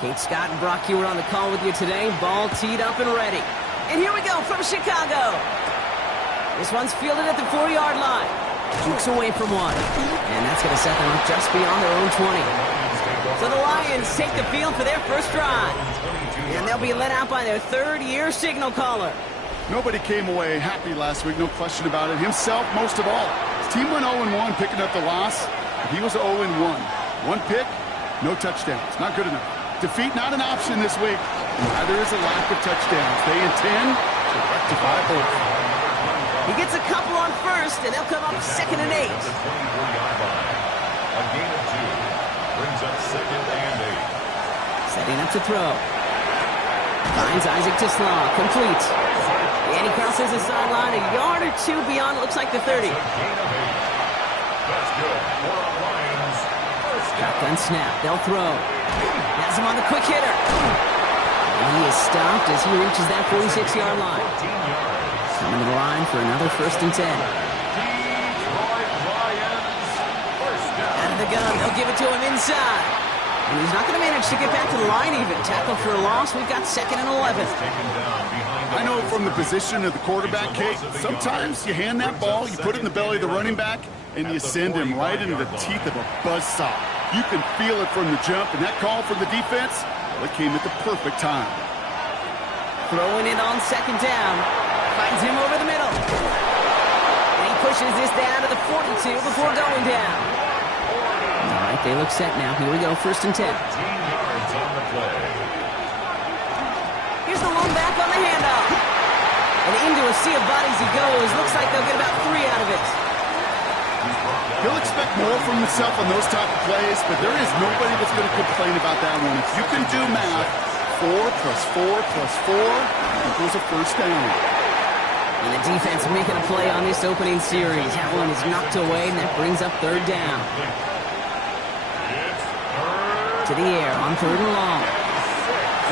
Kate Scott and Brock Hewitt on the call with you today. Ball teed up and ready. And here we go from Chicago. This one's fielded at the 4-yard line. Jukes away from one. And that's going to set them up just beyond their own 20. So the Lions take the field for their first drive. And they'll be led out by their third-year signal caller. Nobody came away happy last week, no question about it. Himself, most of all. His team went 0-1, picking up the loss. He was 0-1. One pick, no touchdowns. Not good enough. Defeat not an option this week. Neither is a lack of touchdowns. They intend to rectify both. He gets a couple on first, and they'll come up 2nd and 8. A gain of 2 brings up 2nd and 8. Setting up to throw. Finds Isaac Tisslaw. Complete. And he crosses the sideline a yard or 2 beyond, it looks like the 30. Gain of 8. That's good for our Lions. Shotgun snap. They'll throw. Has him on the quick hitter. And he is stopped as he reaches that 46-yard line. Coming to the line for another 1st and 10. Out of the gun. They'll give it to him inside. And he's not going to manage to get back to the line even. Tackle for a loss. We've got 2nd and 11. I know from the position of the quarterback, Kate, sometimes you hand that ball, you put it in the belly of the running back, and you send him right into the teeth of a buzzsaw. You can feel it from the jump, and that call from the defense, well, it came at the perfect time. Throwing it on 2nd down. Finds him over the middle. And he pushes this down to the 42 before going down. All right, they look set now. Here we go, 1st and 10. 15 yards on the play. Here's the lone back on the handoff. And into a sea of bodies he goes. Looks like they'll get about 3 out of it. He'll expect more from himself on those type of plays, but there is nobody that's going to complain about that one. If you can do math, 4 plus 4 plus 4 equals a 1st down. And the defense making a play on this opening series. That one is knocked away, and that brings up 3rd down. To the air on 3rd and long.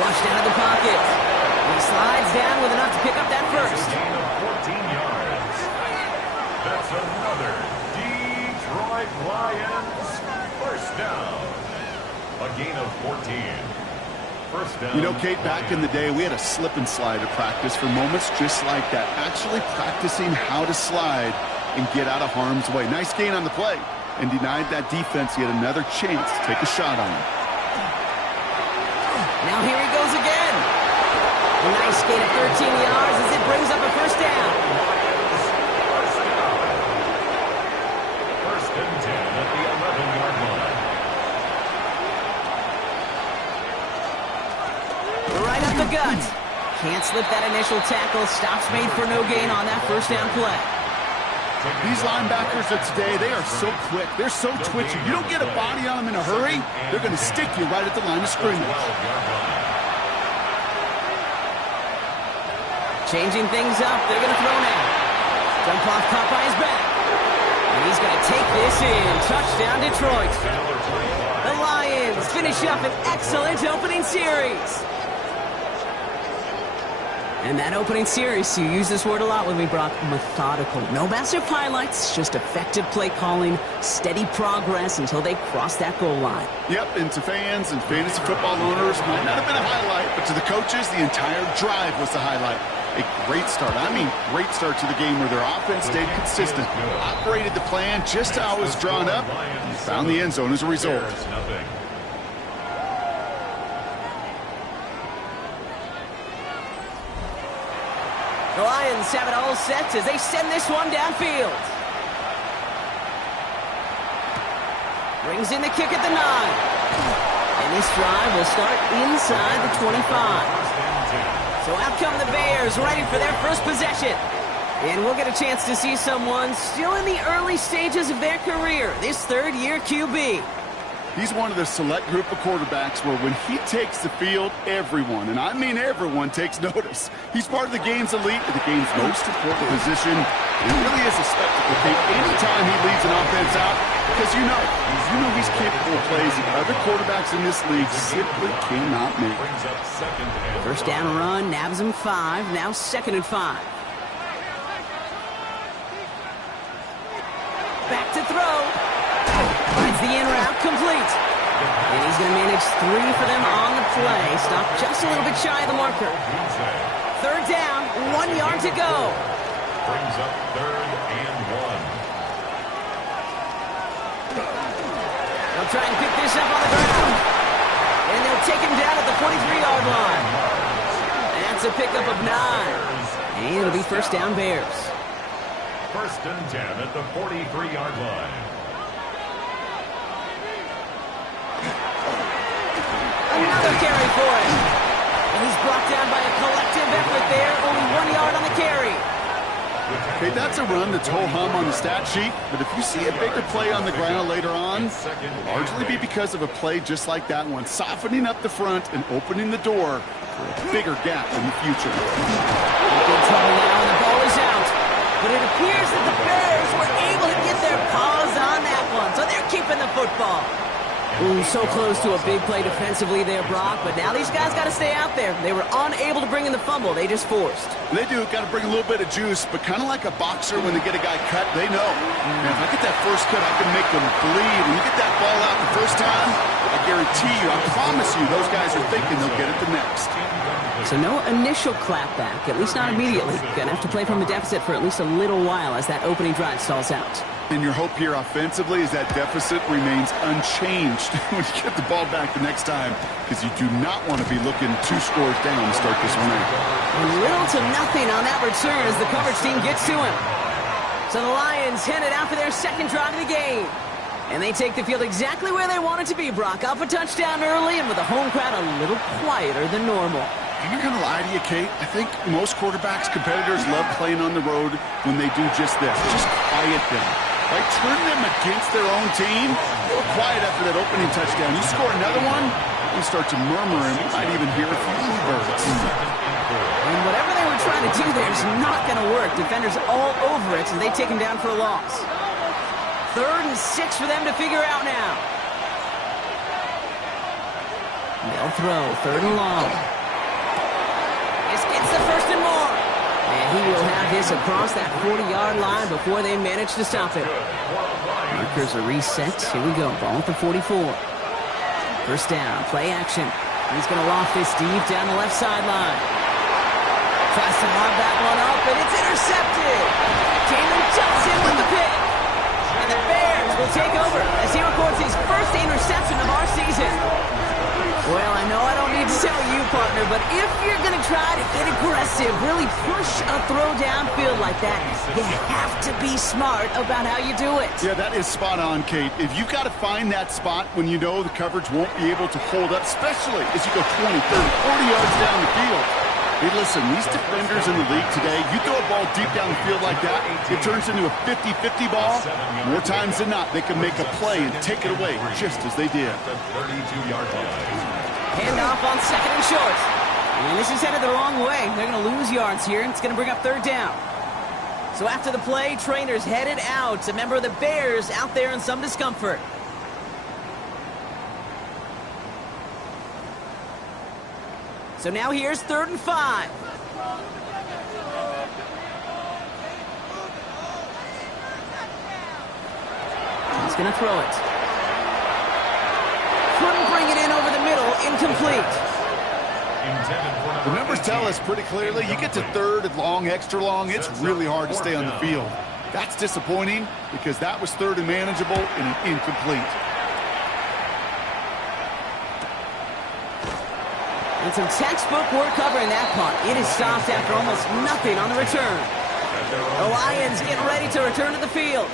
Flushed out of the pocket. And he slides down with enough to pick up that 1st. Gain of 14 yards. That's another Detroit Lions 1st down. A gain of 14. 1st down. You know, Kate, back in the day, we had a slip and slide at practice for moments just like that. Actually practicing how to slide and get out of harm's way. Nice gain on the play, and denied that defense yet another chance to take a shot on him. Now here he goes again. A nice gain of 13 yards as it brings up a 1st down. 1st and 10 at the 11-yard line. Right up the gut. Can't slip that initial tackle. Stops made for no gain on that 1st down play. These linebackers of today, they are so quick. They're so twitchy. You don't get a body on them in a hurry, they're going to stick you right at the line of scrimmage. Changing things up. They're going to throw now. Dump off caught by his back. And he's going to take this in. Touchdown, Detroit. The Lions finish up an excellent opening series. And that opening series, you use this word a lot with me, Brock, methodical. No massive highlights, just effective play calling, steady progress until they cross that goal line. Yep, and to fans and fantasy football owners, might not have been a highlight, but to the coaches, the entire drive was the highlight. A great start. I mean, great start to the game where their offense stayed consistent, operated the plan just how it was drawn up, and found the end zone as a result. The Lions have it all set as they send this one downfield. Brings in the kick at the 9. And this drive will start inside the 25. So out come the Bears, ready for their first possession. And we'll get a chance to see someone still in the early stages of their career, this 3rd-year QB. He's one of the select group of quarterbacks where when he takes the field, everyone, and I mean everyone, takes notice. He's part of the game's elite, the game's most important position. It really is a spectacle. Anytime he leads an offense out, because you know he's capable of plays that other quarterbacks in this league simply cannot make. 1st down run, nabs him 5, now 2nd and 5. Back to throw. Finds the in route complete. And he's going to manage 3 for them on the play. Stop just a little bit shy of the marker. Third down, 1 yard to go. Brings up 3rd and 1. They'll try and pick this up on the ground. And they'll take him down at the 43-yard line. That's a pickup of 9. And it'll be first down Bears. 1st and 10 at the 43-yard line. Another carry for him. And he's brought down by a collective effort there. Only 1 yard on the carry. Okay, that's a run that's ho-hum on the stat sheet, but if you see a bigger play on the ground later on, it'll largely be because of a play just like that one, softening up the front and opening the door for a bigger gap in the future. In trouble now, and the ball is out. But it appears that the Bears were able to get their paws on that one, so they're keeping the football. Ooh, so close to a big play defensively there, Brock, but now these guys got to stay out there. They were unable to bring in the fumble. They just forced. They do. Got to bring a little bit of juice, but kind of like a boxer when they get a guy cut, they know. Man, if I get that first cut, I can make them bleed. When you get that ball out the first time, I guarantee you, I promise you, those guys are thinking they'll get it the next. So no initial clapback, at least not immediately. Gonna have to play from the deficit for at least a little while as that opening drive stalls out. And your hope here offensively is that deficit remains unchanged when you get the ball back the next time, because you do not want to be looking 2 scores down to start this one out. And little to nothing on that return as the coverage team gets to him. So the Lions headed out for their second drive of the game. And they take the field exactly where they want it to be, Brock. Up a touchdown early and with the home crowd a little quieter than normal. I'm not going to lie to you, Kate. I think most quarterbacks, competitors love playing on the road when they do just this. Just quiet them. Like, turn them against their own team. They were quiet after that opening touchdown. You score another one, you start to murmur, and we might even hear a few birds. And whatever they were trying to do there is not going to work. Defenders all over it, so they take him down for a loss. 3rd and 6 for them to figure out now. They'll throw. 3rd and long. This gets the 1st and more. And he will have this across that 40-yard line before they manage to stop it. Markers are reset. Here we go. Ball at the 44. First down. Play action. He's going to loft this deep down the left sideline. Tries to lob that one up, and it's intercepted. Jalen Johnson with the pick. And the Bears will take over as he records his first interception of our season. Well, I know I don't need to tell you, partner, but if you're going to try to get aggressive, really push a throw downfield like that, you have to be smart about how you do it. Yeah, that is spot on, Kate. If you've got to find that spot when you know the coverage won't be able to hold up, especially as you go 20, 30, 40 yards down the field. Hey, listen, these defenders in the league today, you throw a ball deep down the field like that, it turns into a 50-50 ball. More times than not, they can make a play and take it away, just as they did. The 32-yard line. Handoff on 2nd and short. And this is headed the wrong way. They're going to lose yards here, and it's going to bring up 3rd down. So after the play, trainers headed out. A member of the Bears out there in some discomfort. So now here's 3rd and 5. He's going to throw it. Couldn't bring it in over the middle. Incomplete. The numbers tell us pretty clearly, you get to 3rd and long, extra long, it's really hard to stay on the field. That's disappointing because that was 3rd and manageable and an incomplete. And some textbook work covering that punt. It is stopped after almost nothing on the return. The Lions getting ready to return to the field.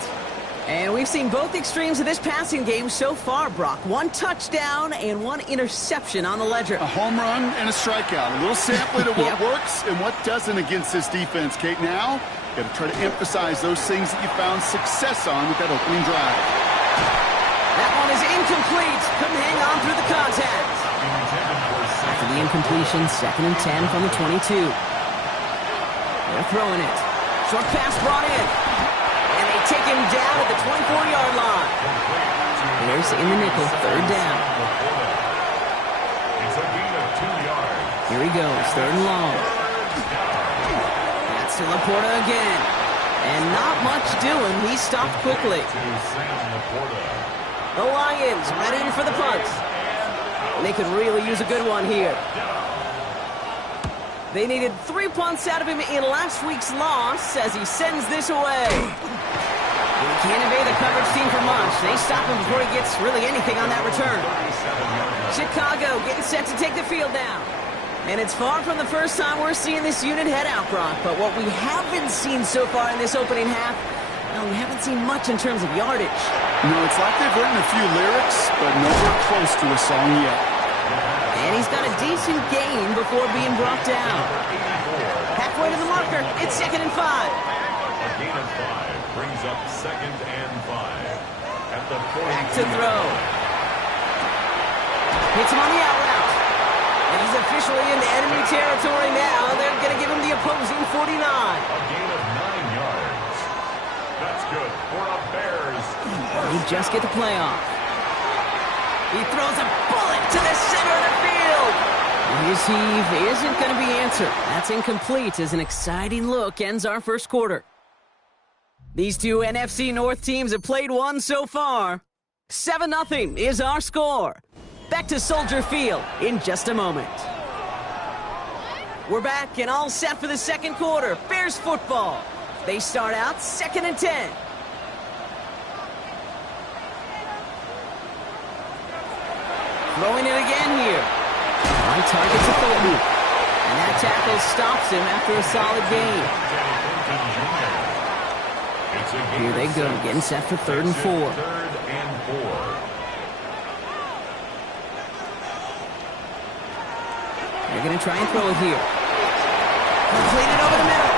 And we've seen both extremes of this passing game so far, Brock. 1 touchdown and 1 interception on the ledger. A home run and a strikeout. A little sampling of what works and what doesn't against this defense, Kate. Now, got to try to emphasize those things that you found success on with that opening drive. That one is incomplete. Couldn't hang on through the contact. After the incompletion, 2nd and 10 from the 22. They're throwing it. Short pass brought in. And they take him down at the 24-yard line. Bears in the nickel, 3rd down. It's a gain of 2 yards. Here he goes, 3rd and long. That's to Laporta again. And not much doing. He stopped quickly. To Sam Laporta. The Lions ready for the punt. And they could really use a good one here. They needed 3 punts out of him in last week's loss as he sends this away. He can't evade the coverage team for much. They stop him before he gets really anything on that return. Chicago getting set to take the field now. And it's far from the first time we're seeing this unit head out, Brock. But what we haven't seen so far in this opening half, well, we haven't seen much in terms of yardage. No, it's like they've written a few lyrics, but nowhere close to a song yet. And he's got a decent gain before being brought down. Halfway to the marker, it's 2nd and 5. A gain of 5 brings up 2nd and 5. At the 42. Back to throw. Hits him on the out route. And he's officially into enemy territory now. They're going to give him the opposing 49. A gain of 9 yards. That's good for a Bears. He just get the play off. He throws a bullet to the center of the field. His heave isn't going to be answered. That's incomplete as an exciting look ends our first quarter. These two NFC North teams have played one so far. 7-0 is our score. Back to Soldier Field in just a moment. We're back and all set for the second quarter. Bears football. They start out 2nd and 10. Throwing it again here. On target to Fulton. And that tackle stops him after a solid gain. Here they go, getting set for 3rd and 4. 3rd and 4. They're going to try and throw it here. Completed over the middle.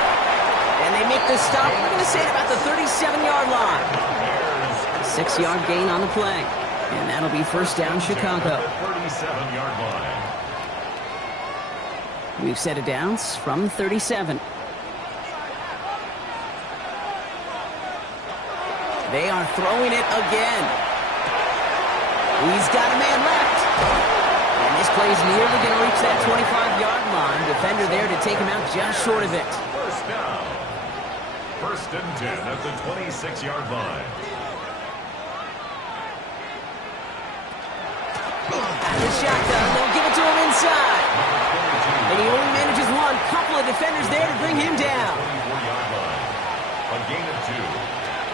And they make the stop. We're going to say it about the 37-yard line. 6-yard gain on the play. And that'll be 1st down, Chicago. 37-yard line. We've set it down from 37. They are throwing it again. He's got a man left. And this play's nearly going to reach that 25-yard line. Defender there to take him out just short of it. 1st down. 1st and 10 at the 26-yard line. Out of the shotgun, they'll give it to him inside. And he only manages one. Couple of defenders there to bring him down. 24-yard line. A gain of 2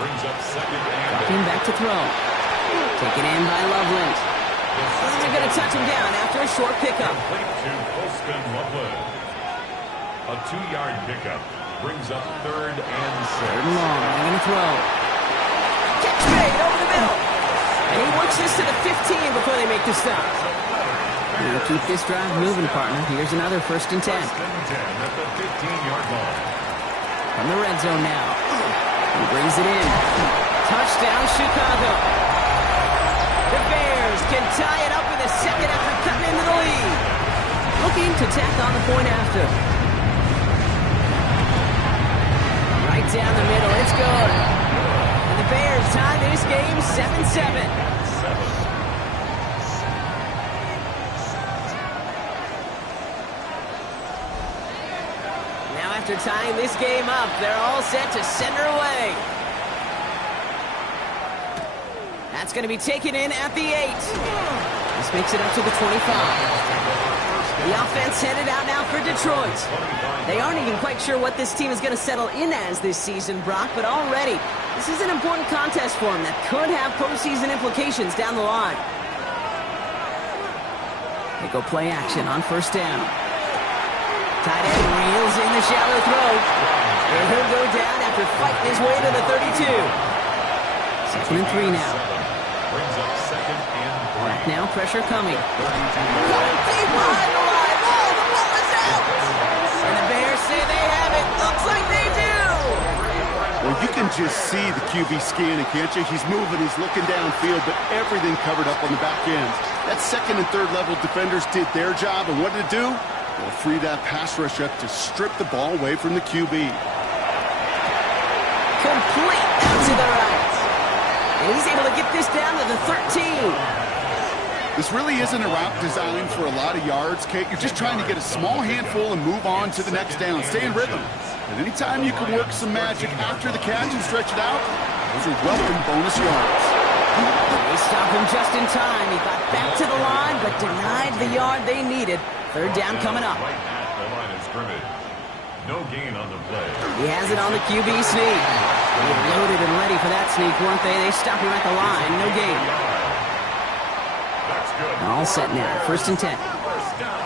brings up 2nd and 8. Dropping back to throw. Taken in by Loveland. And they're going to touch him down after a short pickup. Complete to Colston Loveland. A 2-yard pickup brings up 3rd and 6. 3rd and long. They're going to throw. Catch made over the middle. And he works this to the 15 before they make the stop. We'll keep this drive moving, partner. Here's another 1st and 10. 1st and 10 at the 15-yard line. From the red zone now. He brings it in. Touchdown, Chicago. The Bears can tie it up with a second after cutting into the lead. Looking to tack on the point after. Right down the middle. It's good. And the Bears tie this game 7-7. Now after tying this game up, they're all set to send her away. That's going to be taken in at the 8. This makes it up to the 25. The offense headed out now for Detroit. They aren't even quite sure what this team is going to settle in as this season, Brock, but already this is an important contest for them that could have postseason implications down the line. They go play action on 1st down. Tight end reels in the shallow throw. And he'll go down after fighting his way to the 32. 2nd and 3 now. Brings up 2nd and 3. Back now, pressure coming. Going deep behind the line. Oh, the ball is out. And the Bears say they have it. Looks like they do. Well, you can just see the QB scanning, can't you? He's moving, he's looking downfield, but everything covered up on the back end. That 2nd and 3rd level defenders did their job, and what did it do? They'll free that pass rush up to strip the ball away from the QB. Complete out to the right. And he's able to get this down to the 13. This really isn't a route designed for a lot of yards, Kate. You're just trying to get a small handful and move on to the next down. Stay in rhythm. And anytime you can work some magic after the catch and stretch it out, those are welcome bonus yards. They stopped him just in time. He got back to the line, but denied the yard they needed. Third down coming up. Right at the line of scrimmage. No gain on the play. He has it on the QB sneak. They were loaded and ready for that sneak, weren't they? They stopped him at the line. No gain. That's good. All set now. First and 10. First down.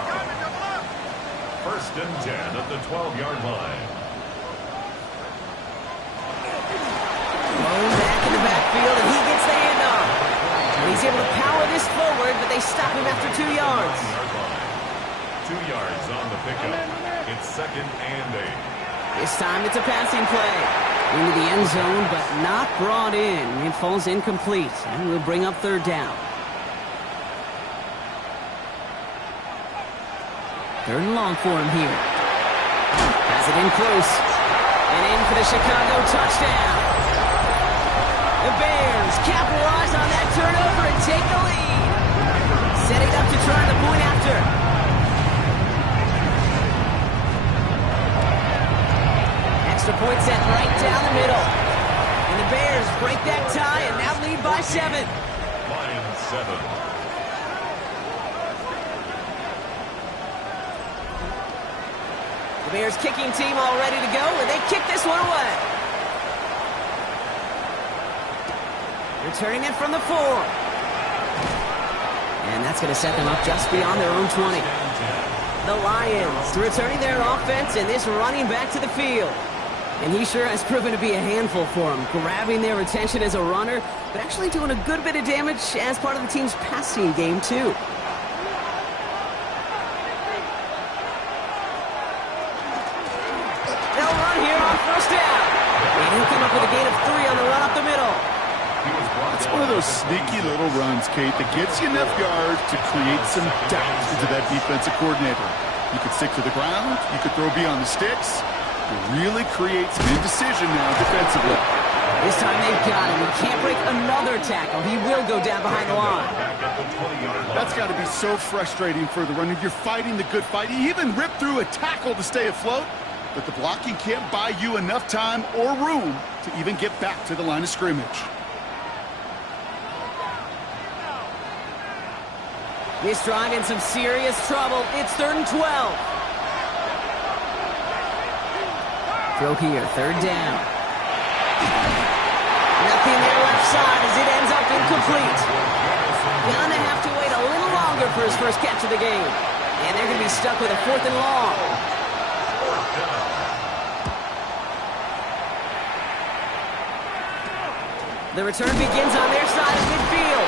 First and 10 at the 12-yard line. Low back in the backfield, and he gets the handoff. And he's able to power this forward, but they stop him after 2 yards. 2 yards on the pickup. It's second and 8. This time it's a passing play. Into the end zone, but not brought in. It falls incomplete, and we'll bring up third down. Third and long for him here. Has it in close. And in for the Chicago touchdown. The Bears capitalize on that turnover and take the lead. Setting up to try the point after. Extra point set right down the middle. And the Bears break that tie and now lead by 7. Lions 7. The Bears kicking team all ready to go, and they kick this one away. Returning it from the 4. And that's going to set them up just beyond their own 20. The Lions returning their offense and this running back to the field. And he sure has proven to be a handful for them, grabbing their attention as a runner, but actually doing a good bit of damage as part of the team's passing game, too. They'll run here on first down. And he'll come up with a gain of 3 on the run up the middle. It's one of those sneaky little runs, Kate, that gets you enough yards to create some doubt into that defensive coordinator. You could stick to the ground. You could throw beyond the sticks. It really creates some indecision now defensively. This time they've got him. He can't break another tackle. He will go down behind the line. That's got to be so frustrating for the runner. You're fighting the good fight. You even rip through a tackle to stay afloat, but the blocking can't buy you enough time or room to even get back to the line of scrimmage. This drive in some serious trouble. It's 3rd and 12. Throw here, third down. Nothing there left side as it ends up incomplete. Gonna have to wait a little longer for his first catch of the game. And they're going to be stuck with a 4th and long. The return begins on their side of midfield.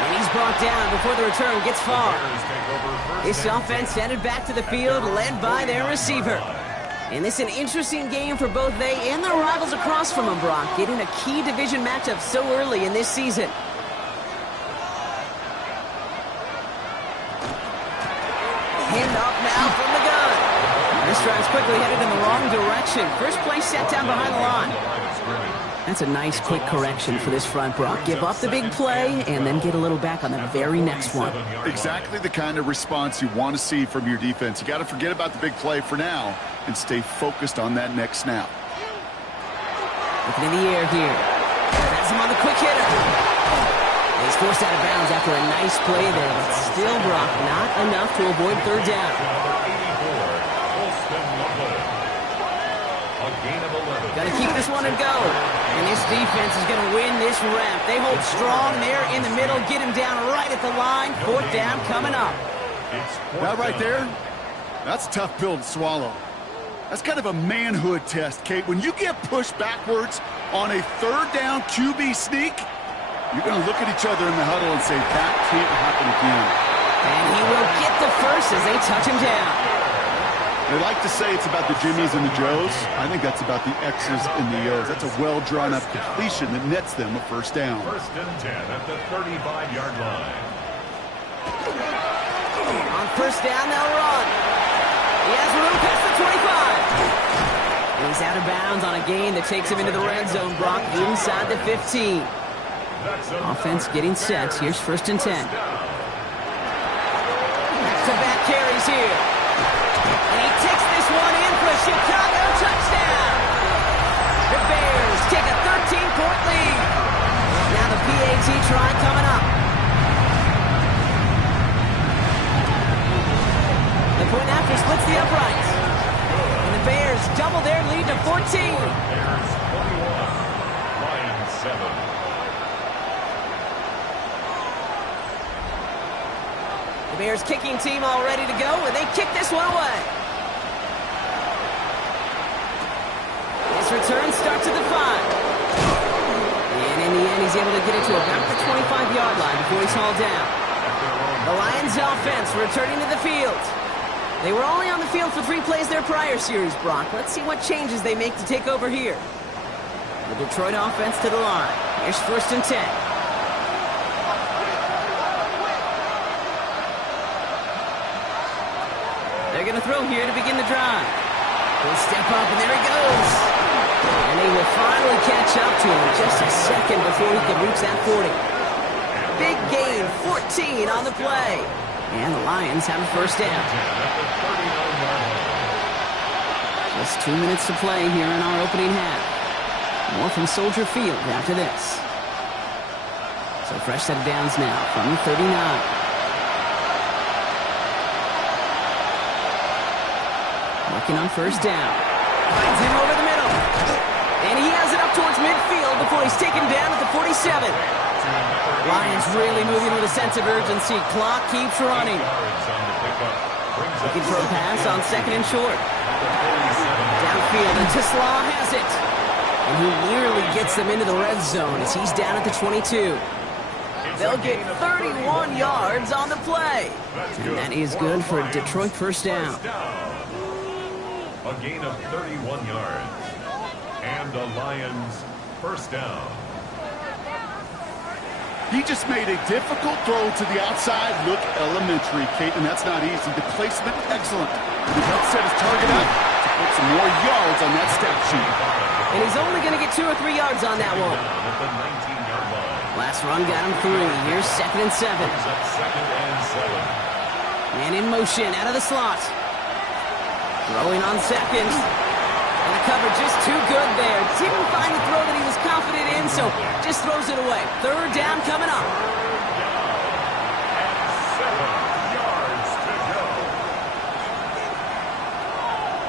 And he's brought down before the return gets far. This offense headed back to the field, led by their receiver. And this is an interesting game for both they and their rivals across from them, Brock, getting a key division matchup so early in this season. Hand off now from the gun. This drive's quickly headed in the wrong direction. First play set down behind the line. That's a nice quick correction for this front, Brock. Give up the big play and then get a little back on the very next one. Exactly the kind of response you want to see from your defense. You got to forget about the big play for now and stay focused on that next snap. Looking in the air here. That's him on the quick hitter. He's forced out of bounds after a nice play there, but still, Brock, not enough to avoid third down. Got to keep this one and go. And this defense is going to win this rep. They hold strong there in the middle, get him down right at the line. 4th down coming up. That right there, that's a tough pill to swallow. That's kind of a manhood test, Kate. When you get pushed backwards on a 3rd down QB sneak, you're going to look at each other in the huddle and say, that can't happen again. And he will get the first as they touch him down. They like to say it's about the Jimmies and the Joes. I think that's about the X's and the O's. That's a well-drawn-up completion that nets them a first down. 1st and 10 at the 35-yard line. On first down, they'll run. He has room past the 25. And he's out of bounds on a gain that takes him into the red zone, Brock, inside the 15. Offense getting set. Here's 1st and 10. Back-to-back carries here. And he takes this one in for a Chicago touchdown. The Bears take a 13-point lead. Now the PA PAT try coming up. The point after splits the uprights. And the Bears double their lead to 14. Bears 21, Lions 7. The Bears kicking team all ready to go, and they kick this one away. His return starts at the 5. And in the end, he's able to get it to about the 25-yard line before he's hauled down. The Lions offense returning to the field. They were only on the field for 3 plays their prior series, Brock. Let's see what changes they make to take over here. The Detroit offense to the line. Here's 1st and 10. They're going to throw here to begin the drive. He'll step up, and there he goes. And they will finally catch up to him just a second before he can reach that 40. Big gain, 14 on the play. And the Lions have a 1st down. Just 2 minutes to play here in our opening half. More from Soldier Field after this. So fresh set of downs now from the 39. Working on 1st down. Finds him over the middle. And he has it up towards midfield before he's taken down at the 47. Lions really moving with a sense of urgency. Clock keeps running. Looking for a pass on 2nd and short. Downfield, and Tisslaw has it. And he nearly gets them into the red zone as he's down at the 22. They'll get 31 yards on the play. And that is good for a Detroit 1st down. A gain of 31 yards. And the Lions 1st down. He just made a difficult throw to the outside. Look elementary, Kate, and that's not easy. The placement, excellent. He helped set his target up to put some more yards on that stat sheet. And he's only going to get 2 or 3 yards on that one. Last run got him 3. Here's 2nd and 7. Man in motion out of the slot. Throwing on 2nd. And the cover just too good there. Didn't find the throw that he was confident in, so just throws it away. 3rd down coming up. 7 yards to go.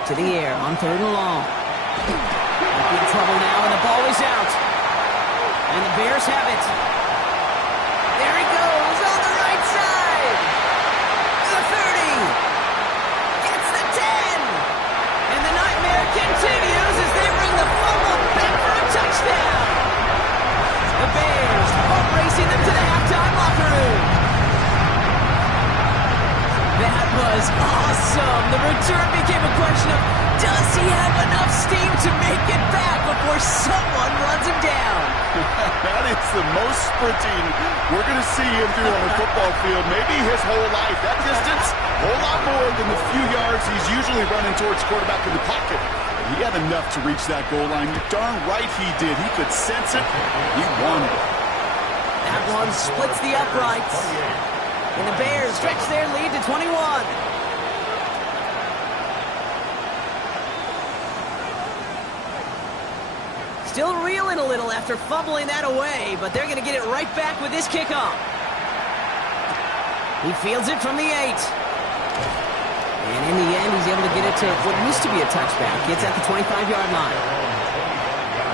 To the air on 3rd and long. In trouble now, and the ball is out. And the Bears have it. There he goes on the right side. The 30. Gets the 10. And the nightmare continues as they bring the fumble back for a touchdown. The Bears are racing them to the halftime locker room. That was awesome. The return became a question of, does he have enough steam to make it back before someone runs him down? That is the most sprinting we're going to see him do on a football field, maybe his whole life. That distance, a whole lot more than the few yards he's usually running towards quarterback in the pocket. He had enough to reach that goal line. You're darn right he did. He could sense it. He wanted it. That one splits the uprights. And the Bears stretch their lead to 21. Still reeling a little after fumbling that away, but they're going to get it right back with this kickoff. He fields it from the 8. And in the end, he's able to get it to what used to be a touchback. It's at the 25-yard line.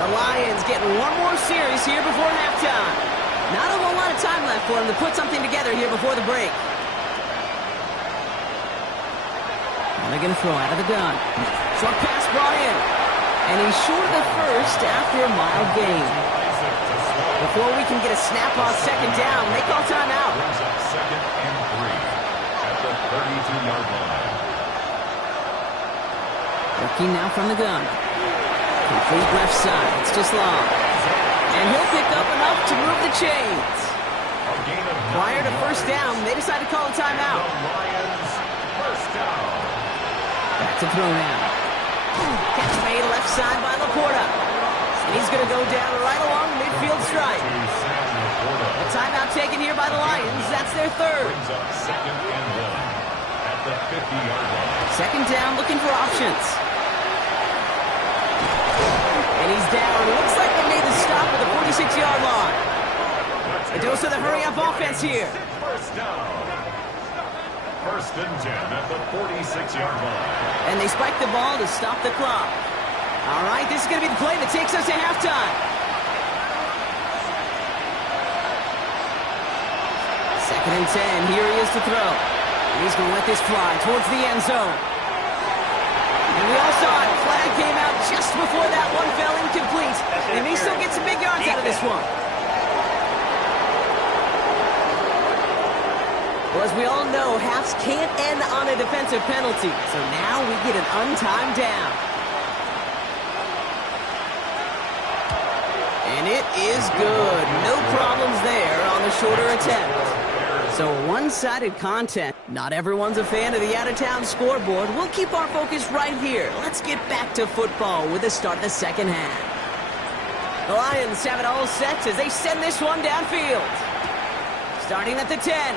The Lions getting one more series here before halftime. Not a whole lot of time left for him to put something together here before the break. Now they're going to throw out of the gun. Short pass brought in. And he's short of the first after a mild gain. Before we can get a snap on 2nd down, they call timeout. 2nd and 3 at the 32-yard line. Working now from the gun. Complete left side. It's just long. And he'll pick up enough to move the chains. Prior to 1st down, they decide to call a timeout. Lions 1st down. Back to throw now. Catch made left side by Laporta. And he's going to go down right along the midfield stripe. A timeout taken here by the Lions. That's their 3rd. Brings up 2nd and 1 at the 50-yard line. 2nd down, looking for options. And he's down. Looks like they made the stop at the 46-yard line. A dose of the hurry-up offense here. First down. First and 10 at the 46-yard line. And they spike the ball to stop the clock. All right, this is going to be the play that takes us to halftime. Second and 10. Here he is to throw. He's going to let this fly towards the end zone. And we all saw it. Flag came out just before that one fell incomplete. They may still get some big yards out of this one. Well, as we all know, halves can't end on a defensive penalty. So now we get an untimed down. And it is good. No problems there on the shorter attempt. So a one-sided contest. Not everyone's a fan of the out-of-town scoreboard. We'll keep our focus right here. Let's get back to football with the start of the second half. The Lions have it all set as they send this one downfield. Starting at the 10.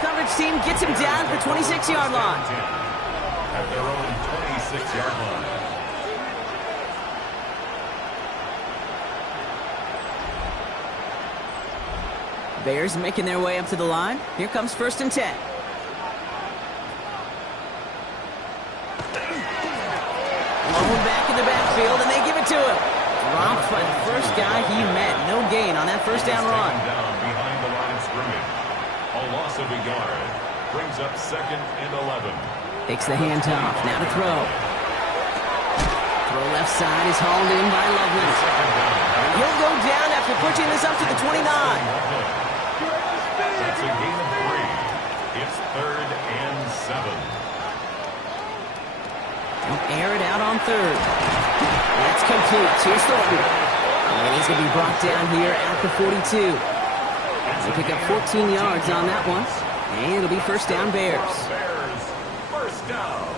Coverage team gets him down at the 26-yard line. At their own 26-yard line. Bears making their way up to the line. Here comes first and 10. Lone back in the backfield, and they give it to him. Dropped by the first guy he met. No gain on that first down run. Down behind the line of scrimmage. A loss of a yard. Brings up second and 11. Takes the handoff. Now to throw. Throw left side is hauled in by Loveland. He'll go down after pushing this up to the 29. That's a gain of 3. It's third and 7. They'll air it out on third. That's complete. Here's Thornton. And he's going to be brought down here at the 42. They pick up 14 yards on that one. And it'll be first down Bears. First down.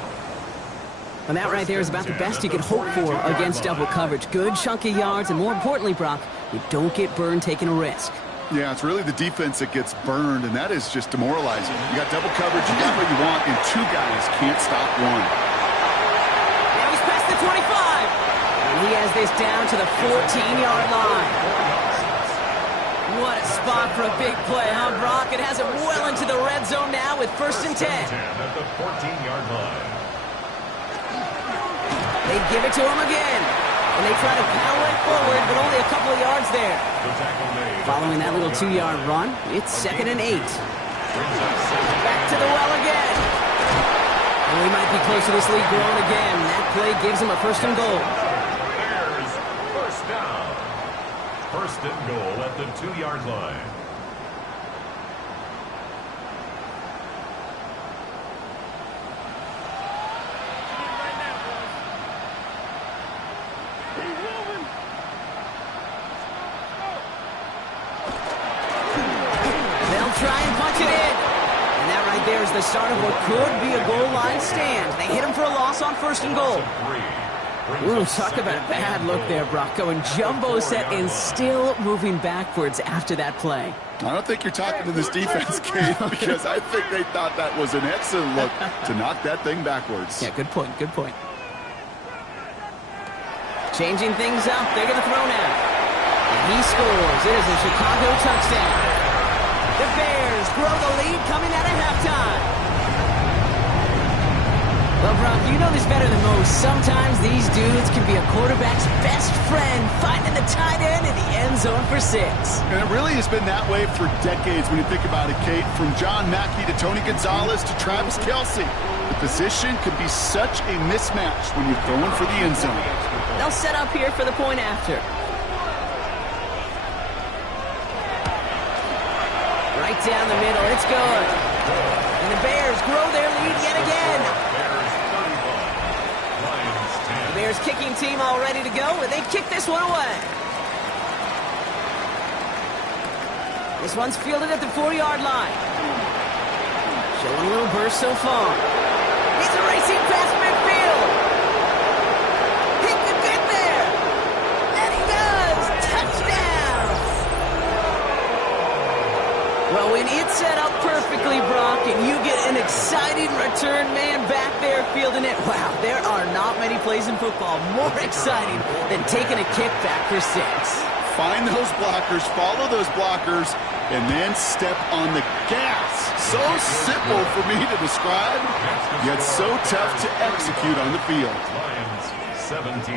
And that right there is about the best you can hope for against double coverage. Good chunk of yards, and more importantly, Brock, you don't get burned taking a risk. Yeah, it's really the defense that gets burned, and that is just demoralizing. You got double coverage, you got what you want, and two guys can't stop one. Now he's past the 25. And he has this down to the 14-yard line. What a spot for a big play, huh, Brock? It has it well into the red zone now with first and 10. At the 14-yard line. They give it to him again. And they try to power it forward, but only a couple of yards there. Following that little 2-yard run, it's second and 8. Back to the well again. And we might be close to this lead growing again. That play gives him a first and goal. Bears first down. First and goal at the 2-yard line. There's the start of what could be a goal line stand. They hit him for a loss on first and goal. Ooh, talk about a bad look there, Brock. Going jumbo set and still moving backwards after that play. I don't think you're talking to this defense, Kate, because I think they thought that was an excellent look to knock that thing backwards. Yeah, good point, good point. Changing things up. They're going to throw now. And he scores. It is a Chicago touchdown. The Bears grow the lead coming out of halftime. Well, Brock, you know this better than most. Sometimes these dudes can be a quarterback's best friend, finding the tight end in the end zone for 6. And it really has been that way for decades when you think about it, Kate. From John Mackey to Tony Gonzalez to Travis Kelce. The position can be such a mismatch when you're going for the end zone. They'll set up here for the point after. Right down the middle, it's good. And the Bears grow their lead yet again. The Bears kicking team all ready to go, and they kick this one away. This one's fielded at the 4-yard line. Showing a little burst so far. He's a racing past midfield. He could get there. And he does. Touchdown. Well, when it's set up perfectly, Brock, and you get an exciting return man back there fielding it, wow, there are not many plays in football more exciting than taking a kick back for 6. find those blockers, follow those blockers, and then step on the gas. So simple for me to describe, yet so tough to execute on the field. Lions 17.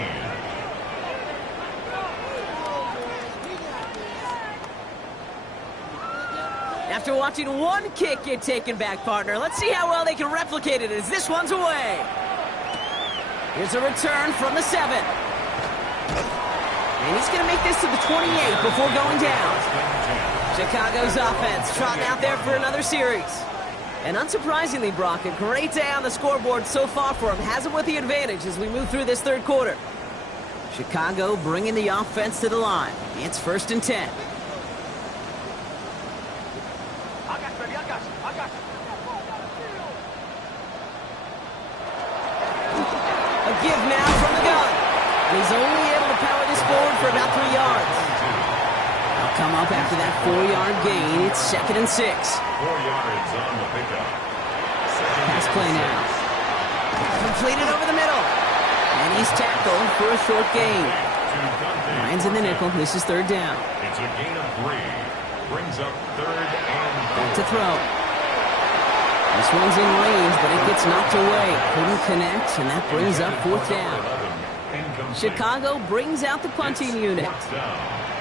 After watching one kick get taken back, partner, let's see how well they can replicate it as this one's away. Here's a return from the 7. And he's going to make this to the 28 before going down. Chicago's offense trotting out there for another series. And unsurprisingly, Brock, a great day on the scoreboard so far for him. Has him with the advantage as we move through this third quarter. Chicago bringing the offense to the line. It's 1st and 10. A give now from the gun. And he's only able to power this forward for about 3 yards. They'll come up after that 4-yard gain. It's 2nd and 6. 4 yards on the pickup. Pass play now. Completed over the middle. And he's tackled for a short gain. Lions in the nickel. This is 3rd down. It's a gain of 3. Brings up 3rd and Back to throw. This one's in range, but it gets knocked away. Couldn't connect, and that brings up 4th down. Chicago brings out the punting unit.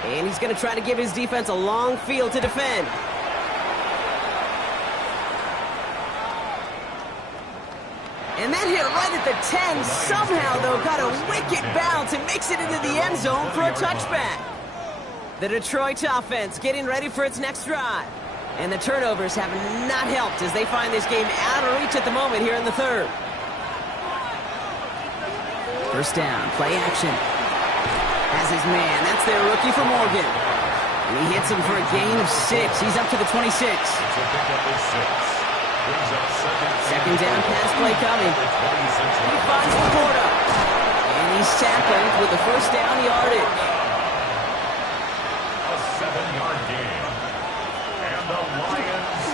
And he's going to try to give his defense a long field to defend. And that hit right at the 10. Somehow, though, got a wicked bounce and makes it into the end zone for a touchback. The Detroit offense getting ready for its next drive. And the turnovers have not helped as they find this game out of reach at the moment here in the 3rd. 1st down, play action. Has his man, that's their rookie for Morgan. And he hits him for a gain of 6. He's up to the 26. Second down pass play coming. He finds Laporta. And he's tackled with the 1st down yardage. A 7-yard gain. And the Lions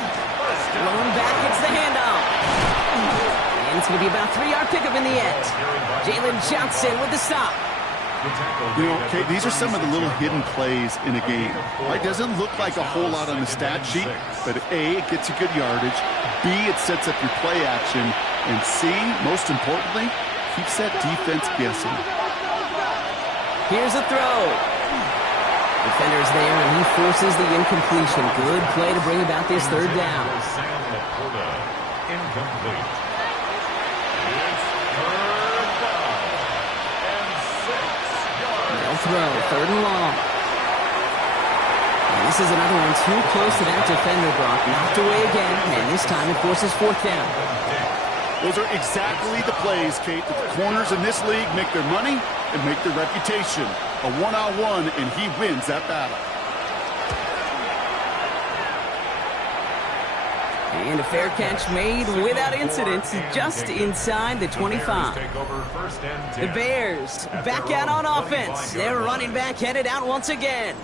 Blown back, it's the handoff. And it's going to be about a 3-yard pickup in the end. Jalen Johnson with the stop. You know, Kate, these are some of the little hidden plays in a game. It doesn't look like a whole lot on the stat sheet, but A, it gets you good yardage. B, it sets up your play action. And C, most importantly, keeps that defense guessing. Here's a throw. Defender's there, and he forces the incompletion. Good play to bring about this 3rd down. Sam Laporta, incomplete. It's 3rd down and 6 yards. They'll throw, 3rd and long. And this is another one too close to that defender, Brock. Knocked away again, and this time it forces 4th down. Those are exactly the plays, Kate, that the corners in this league make their money and make their reputation. A one-on-one, and he wins that battle. And a fair catch made without incident, just inside the 25. The Bears back out on offense. Their running back headed out once again.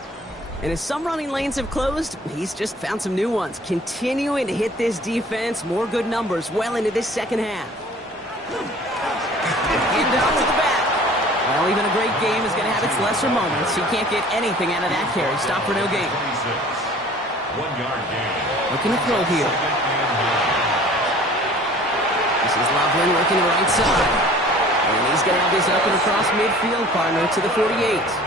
And as some running lanes have closed, he's just found some new ones, continuing to hit this defense more good numbers well into this 2nd half. And down to the back. Well, even a great game is going to have its lesser moments. He can't get anything out of that carry. Stop for no gain. 1-yard gain. Looking to throw here. This is Loveland working the right side. And he's going to have this up and across midfield, partner, to the 48.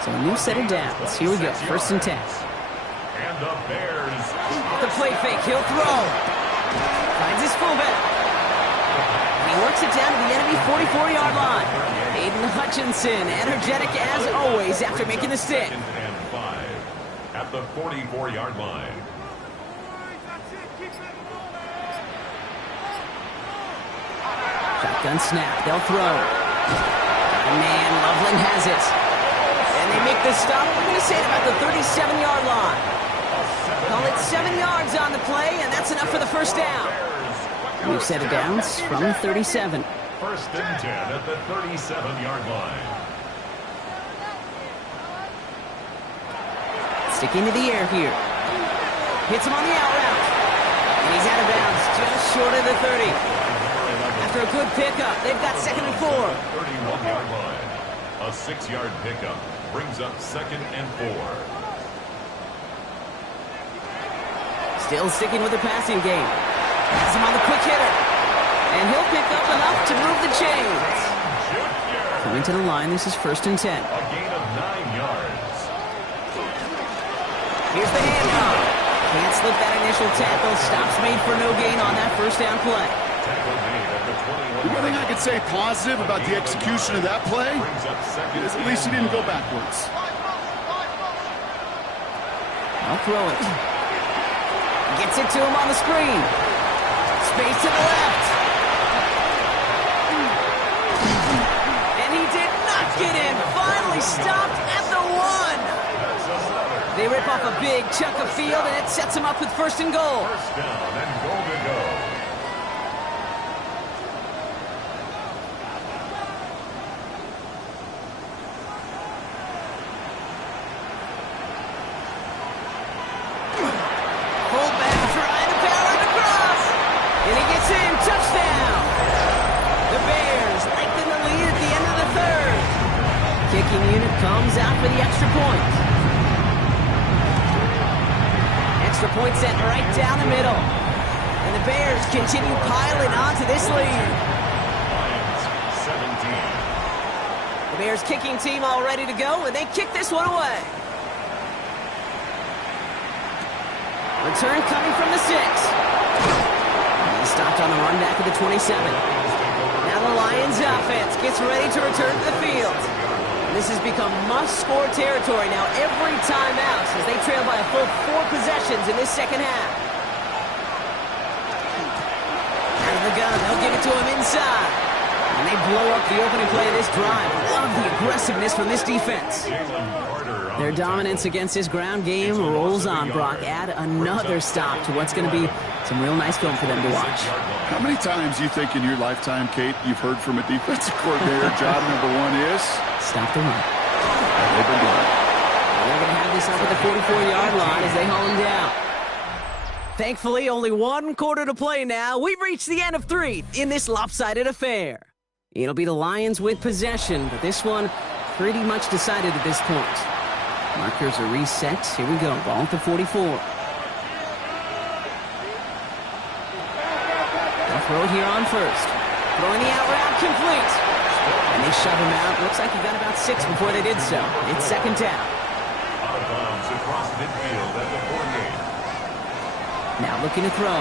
So a new set of downs. Here we go, 1st and 10. And the Bears. The play fake, he'll throw. Finds his fullback. And he works it down to the enemy 44-yard line. Aiden Hutchinson, energetic as always after making the stick. 2nd and 5 at the 44-yard line. Shotgun snap, they'll throw. Man, Loveland has it. And they make the stop. We're going to say it about the 37-yard line. Call it 7 yards on the play, and that's enough for the 1st down. New set of downs from 37. 1st and 10 at the 37-yard line. Stick into the air here. Hits him on the out route. And he's out of bounds just short of the 30. After a good pickup, they've got 2nd and 4. 31-yard line. A 6-yard pickup brings up 2nd and 4. Still sticking with the passing game. Has him on the quick hitter. And he'll pick up enough to move the chains. Coming to the line, this is 1st and 10. A gain of 9 yards. Here's the handoff. Can't slip that initial tackle. Stops made for no gain on that first down play. Tackle made at the 21. The one thing I could say positive about the execution of that play Brings up 2nd is at least he didn't go backwards. I'll throw it. Gets it to him on the screen. Space to the left. And he did not get in. Finally stopped at the 1. They rip off a big chunk of field, and it sets him up with 1st and goal. First down and goal to go. Fullback trying to power it across. And he gets in. Touchdown. The Bears lengthen the lead at the end of the 3rd. Kicking unit comes out for the extra point. Extra point set right down the middle. And the Bears continue piling on to this lead. Lions 17. The Bears kicking team all ready to go, and they kick this one away. Return coming from the 6. He stopped on the run back at the 27. Now the Lions offense gets ready to return to the field. And this has become must-score territory now every time out as they trail by a full 4 possessions in this second half. Out of the gun, they'll give it to him inside. And they blow up the opening play of this drive. Love the aggressiveness from this defense. Their dominance against this ground game rolls on, Brock. Add another stop to what's going to be some real nice film for them to watch. How many times do you think in your lifetime, Kate, you've heard from a defensive coordinator, job number 1 is? Stop the run. They've been doing it. They're going to have this up at the 44-yard line as they haul him down. Thankfully, only 1 quarter to play now. We've reached the end of 3 in this lopsided affair. It'll be the Lions with possession, but this one pretty much decided at this point. Markers are reset. Here we go. Ball at the 44. They'll throw it here on 1st. Throwing the out route complete. And they shove him out. Looks like he got about 6 before they did so. It's 2nd down. Out of bounds across midfield at the 48. Now looking to throw.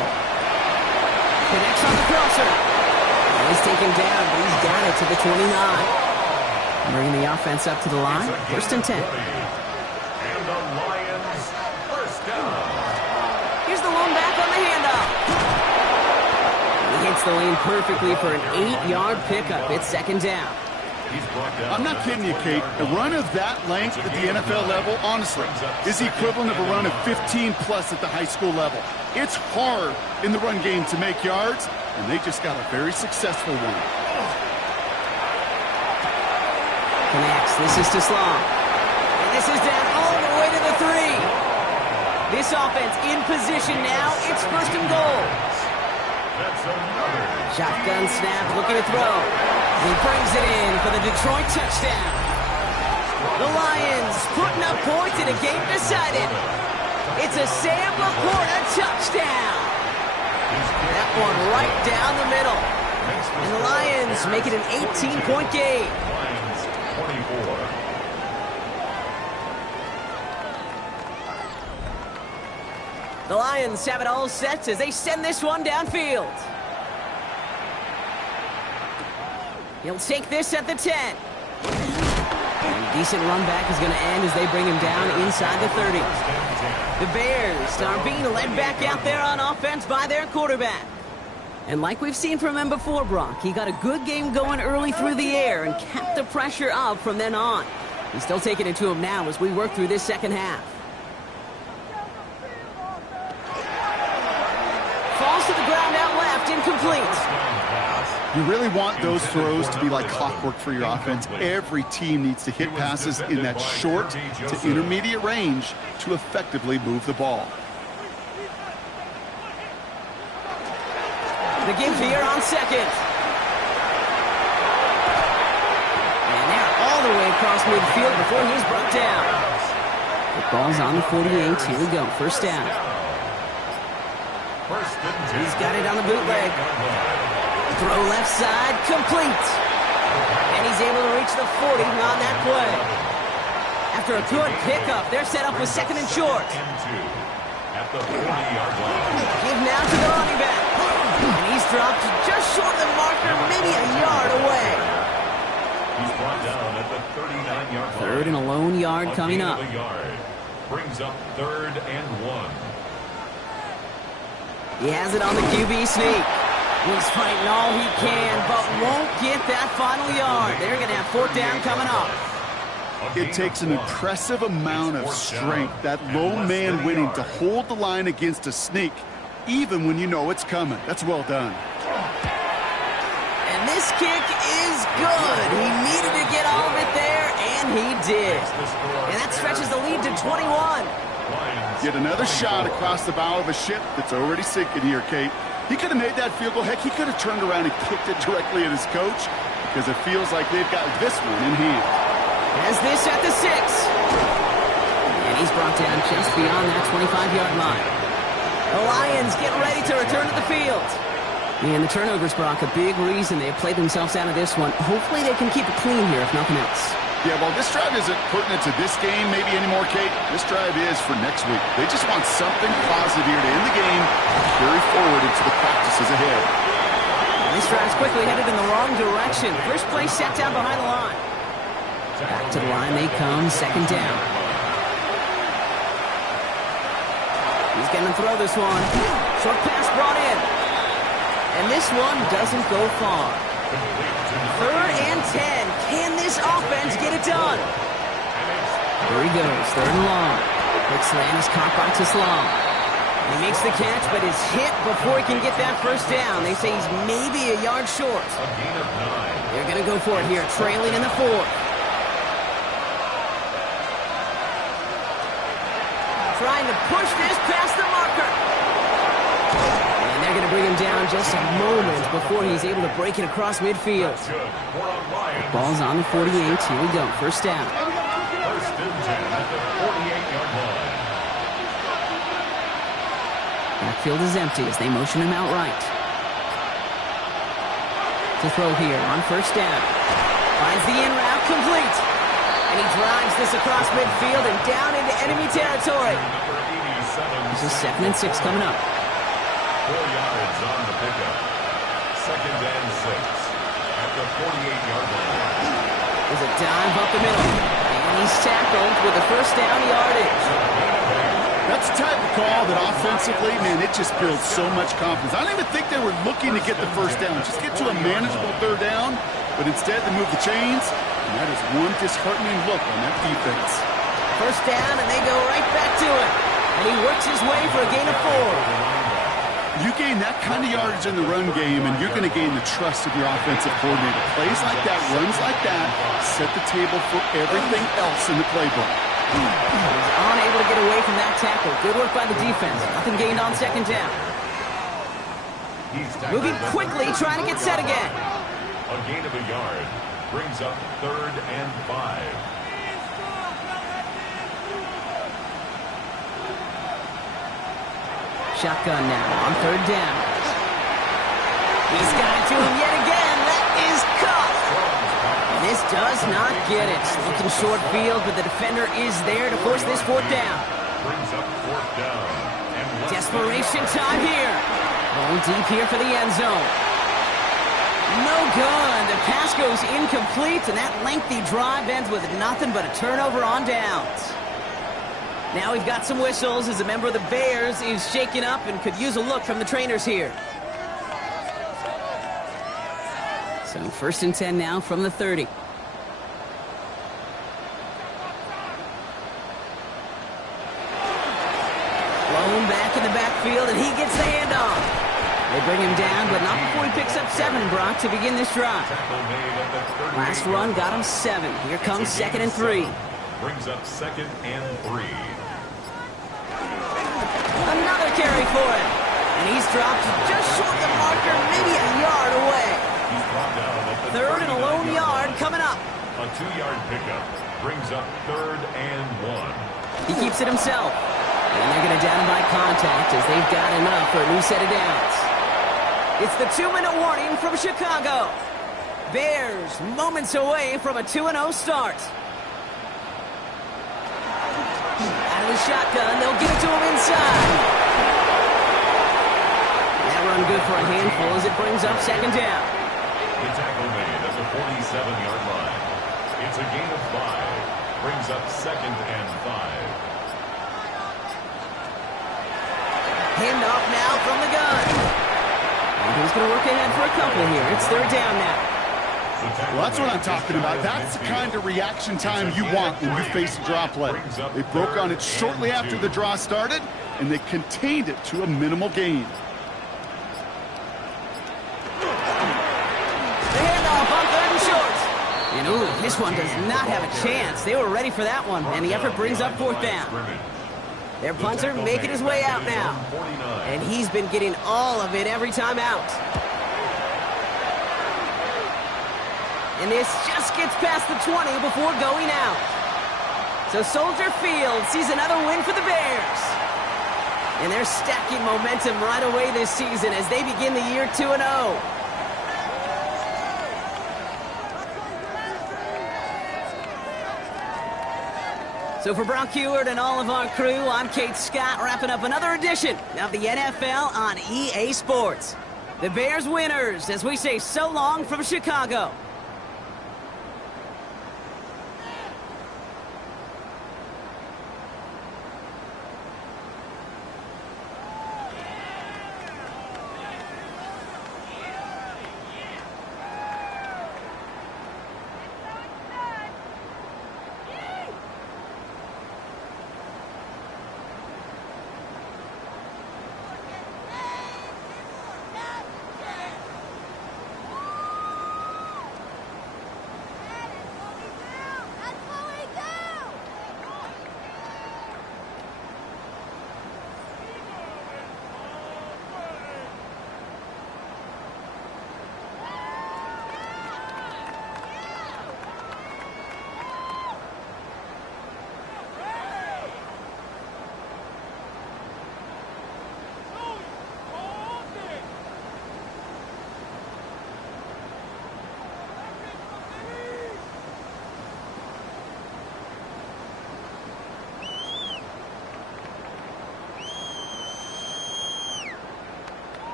Connects on the crosser. And he's taken down, but he's got it to the 29. Bringing the offense up to the line. 1st and 10. And the Lions first down. Here's the lone back on the handoff. He hits the lane perfectly for an 8-yard pickup. It's 2nd down. He's brought down. I'm not kidding you, Kate. A run of that length at the NFL level, honestly, is the equivalent of a run of 15-plus at the high school level. It's hard in the run game to make yards, and they just got a very successful one. Connects. This is to Sloan. And this is down all the way to the 3. This offense in position now. It's 1st and goal. That's another. Shotgun snap, looking to throw. He brings it in for the Detroit touchdown. The Lions putting up points in a game decided. It's a Sam Laporta touchdown. That one right down the middle. And the Lions make it an 18-point game. Lions 24. The Lions have it all set as they send this one downfield. He'll take this at the 10. And decent run back is going to end as they bring him down inside the 30. The Bears are being led back out there on offense by their quarterback. And like we've seen from him before, Brock, he got a good game going early through the air and kept the pressure up from then on. He's still taking it to him now as we work through this second half. Falls to the ground out left, incomplete. You really want those throws to be like clockwork for your offense. Every team needs to hit passes in that short to intermediate range to effectively move the ball. The give here on 2nd. And they're all the way across midfield before he's brought down. The ball's on the 48. Here we go. First down. He's got it on the bootleg. Throw left side, complete. And he's able to reach the 40 on that play. After a good pickup, they're set up with second and short. At the 40-yard line. Give now to the running back. And he's dropped just short of the marker, maybe a yard away. He's brought down at the 39-yard line. Third and a lone yard coming up. A yard. Brings up 3rd and 1. He has it on the QB sneak. He's fighting all he can, but won't get that final yard. They're going to have 4th down coming up. It takes an impressive amount of strength, that lone man winning, to hold the line against a sneak, even when you know it's coming. That's well done. And this kick is good. He needed to get all of it there, and he did. And that stretches the lead to 21. Yet another shot across the bow of a ship that's already sinking here, Kate. He could have made that field goal. Heck, he could have turned around and kicked it directly at his coach, because it feels like they've got this one in hand. Has this at the 6. And he's brought down just beyond that 25-yard line. The Lions get ready to return to the field. And the turnovers, Brock, a big reason they have played themselves out of this one. Hopefully they can keep it clean here, if nothing else. Yeah, well, this drive isn't pertinent to this game maybe anymore, Kate. This drive is for next week. They just want something positive here to end the game and carry forward into the practices ahead. This drive's quickly headed in the wrong direction. First play set down behind the line. Back to the line they come, 2nd down. He's going to throw this one. Short pass brought in. And this one doesn't go far. 3rd and 10. Can this offense get it done? Here he goes, 3rd and long. Quick slant is caught by Tislam. He makes the catch, but is hit before he can get that first down. They say he's maybe a yard short. A gain of 9. They're going to go for it here, trailing in the 4th. Trying to push this past the marker. And they're going to bring him down just a moment before he's able to break it across midfield. Ball's on the 48. Here we go. First down. 1st and 10 at the 48-yard line. Backfield is empty as they motion him out right. To throw here on first down. Finds the in route, complete. And he drives this across midfield and down into enemy territory. This is 2nd and 6 coming up. 4 yards on the pickup. 2nd and 6 at the 48-yard line. There's a dive up the middle. And he's tackled with the first down yardage. That's the type of call that offensively, man, it just builds so much confidence. I don't even think they were looking to get the first down. Just get to a manageable 3rd down. But instead, they move the chains. And that is one disheartening look on that defense. First down, and they go right back to it. And he works his way for a gain of 4. You gain that kind of yardage in the run game, and you're going to gain the trust of your offensive coordinator. Plays like that, runs like that, set the table for everything else in the playbook. He's unable to get away from that tackle. Good work by the defense. Nothing gained on 2nd down. Moving quickly, trying to get set again. A gain of a yard brings up 3rd and 5. Shotgun now on 3rd down. He's got it to him yet again. That is caught. And this does not get it. Looking short field, but the defender is there to force this 4th down. Brings up 4th down. And Desperation time here. Going deep here for the end zone. No good. The pass goes incomplete, and that lengthy drive ends with nothing but a turnover on downs. Now we've got some whistles as a member of the Bears is shaken up and could use a look from the trainers here. So 1st and 10 now from the 30. Blown back in the backfield, and he gets the handoff. They bring him down, but not before he picks up 7, Brock, to begin this drive. Last run got him 7. Here comes 2nd and 3. Brings up 2nd and 3. Another carry for him. And he's dropped just short of the marker, maybe a yard away. He's brought down at the 3rd and a lone yard coming up. A A 2-yard pickup brings up 3rd and 1. He keeps it himself. And they're going to down him by contact as they've got enough for a new set of downs. It's the 2-minute warning from Chicago. Bears moments away from a 2-0 start. Out of the shotgun, they'll give it to him inside. That run good for a handful as it brings up 2nd down. The tackle made at the 47-yard line. It's a gain of 5. Brings up 2nd and 5. Handoff now from the gun. And he's going to work ahead for a couple here. It's 3rd down now. Well, that's what I'm talking about. That's the kind of reaction time you want when you face a draw play. They broke on it shortly after the draw started, and they contained it to a minimal gain. The handoff on 3rd and short. And ooh, this one does not have a chance. They were ready for that one, and the effort brings up 4th down. Their punter making his way out now. And he's been getting all of it every time out. And this just gets past the 20 before going out. So Soldier Field sees another win for the Bears. And they're stacking momentum right away this season as they begin the year 2-0. So for Brock Huard and all of our crew, I'm Kate Scott, wrapping up another edition of the NFL on EA Sports. The Bears winners as we say so long from Chicago.